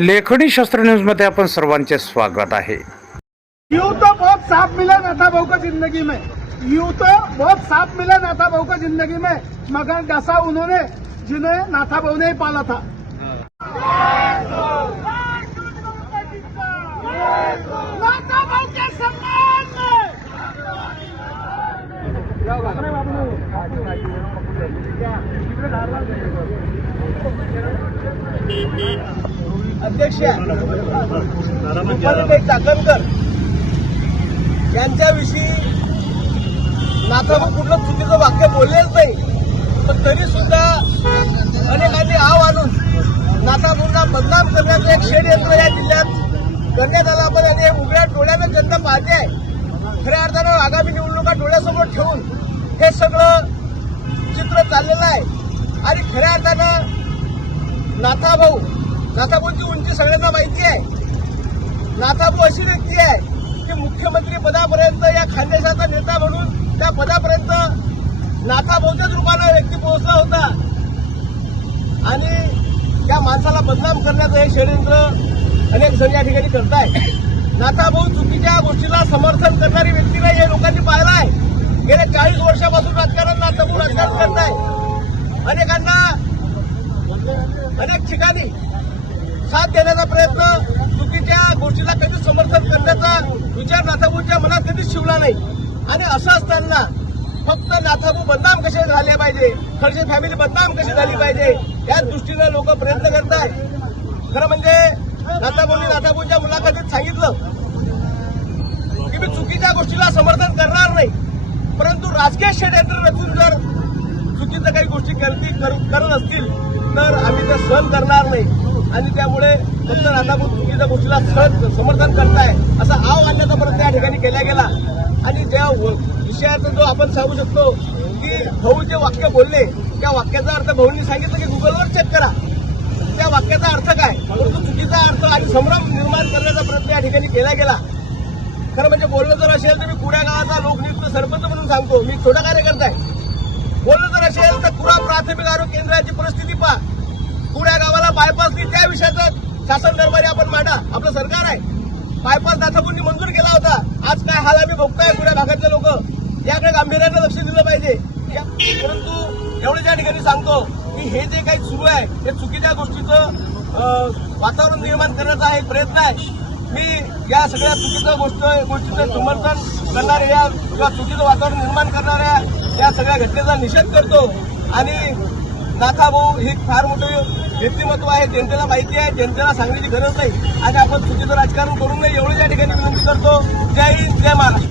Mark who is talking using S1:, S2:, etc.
S1: लेखणी शस्त्र न्यूजमध्ये आपण सर्वांचे स्वागत आहे.
S2: यू तो बहुत साफ मिला नाथा भाऊ का जिंदगी में. यू तो बहुत साफ मिला नाथा भाऊ का जिंदगी में. मगर डसा उन्होंने जिन्हें नाथा भाऊ ने पाला था.
S3: अध्यक्ष रुपालीताई चाकणकर यांच्याविषयी नाथाभाऊ कुठलं चुकीचं वाक्य बोललेच नाही. पण तरी सुद्धा अनेकांनी आव आणून नाथाभाऊंना बदनाम करण्याचं एक षडयंत्र या जिल्ह्यात. करण्यात आलं आपण आणि हे उघड्या डोळ्यानं जनता पाहते आहे. खऱ्या अर्थानं आगामी निवडणुका डोळ्यासमोर ठेवून हे सगळं चित्र चाललेलं आहे. आणि खऱ्या अर्थानं नाथाभाऊ नाथाभाऊची उंची सगळ्यांना माहिती आहे. नाथाभाऊ अशी व्यक्ती आहे की मुख्यमंत्री पदापर्यंत या खानदेशाचा नेता म्हणून त्या पदापर्यंत नाथाभाऊच्याच रूपानं व्यक्ती पोहोचला होता. आणि त्या माणसाला बदनाम करण्याचं हे षडयंत्र अनेक जण या ठिकाणी करताय नाथाभाऊ चुकीच्या गोष्टीला समर्थन करणारी व्यक्ती नाही हे लोकांनी पाहिलं आहे. गेल्या चाळीस वर्षापासून राजकारण नाथाभाऊ राजकारण करताय अनेकांना अनेक ठिकाणी साथ देण्याचा प्रयत्न चुकीच्या गोष्टीला कधी समर्थन करण्याचा विचार नाथाभाऊच्या मनात कधीच शिवला नाही. आणि असं असताना फक्त नाथाबू बदनाम कसे झाले पाहिजे? खर्चे फॅमिली बदनाम कशी झाली पाहिजे? या दृष्टीनं लोक प्रयत्न करत आहेत खरं म्हणजे नाथाबूंनी नाथाबूंच्या मुलाखतीत सांगितलं की मी चुकीच्या गोष्टीला समर्थन करणार नाही. परंतु राजकीय षडयंत्र रचून जर चुकीचं काही गोष्टी करती कर- करत असतील तर आम्ही ते सहन करणार नाही. आणि त्यामुळे फक्त राधापूर चुकीच्या गोष्टीला सहज समर्थन करताय असा आव आणण्याचा प्रयत्न या ठिकाणी केला गेला. आणि ज्या विषयाचा जो आपण सांगू शकतो की भाऊ जे वाक्य बोलले त्या वाक्याचा अर्थ भाऊंनी सांगितलं की गुगलवर चेक करा. त्या वाक्याचा अर्थ काय? परंतु चुकीचा अर्थ आणि संभ्रम निर्माण करण्याचा प्रयत्न या ठिकाणी केला गेला. खरं म्हणजे बोलणं जर असेल तर मी कुड्या गावाचा लोकनियुक्त सरपंच म्हणून सांगतो मी छोटा कार्यकर्ता आहे. बोलणं जर असेल तर कुडा प्राथमिक आरोग्य केंद्राची परिस्थिती पहा. कुड्या गावात बायपास नाही त्या विषयाचं शासन दरबारी आपण मांडा. आपलं सरकार आहे. बायपास नाथापूरनी मंजूर केला होता. आज काय हाल आम्ही भोगताय कुड्या भागातले लोक. याकडे गांभीर्यानं लक्ष दिलं पाहिजे. परंतु एवढं या ठिकाणी सांगतो की हे जे काही सुरू आहे हे चुकीच्या गोष्टीचं वातावरण निर्माण करण्याचा एक प्रयत्न आहे. मी या सगळ्या चुकीच्या गोष्ट गोष्टीचं समर्थन करणाऱ्या या किंवा चुकीचं वातावरण निर्माण करणाऱ्या या सगळ्या घटनेचा निषेध करतो. आणि नाथाभाऊ ही फार मोठं व्यक्तिमत्व आहे. जनतेला माहिती आहे. जनतेला सांगण्याची गरज नाही. आणि आपण चुकीचं राजकारण करू नये एवढं या ठिकाणी विनंती करतो. जय हिंद जय महाराष्ट्र.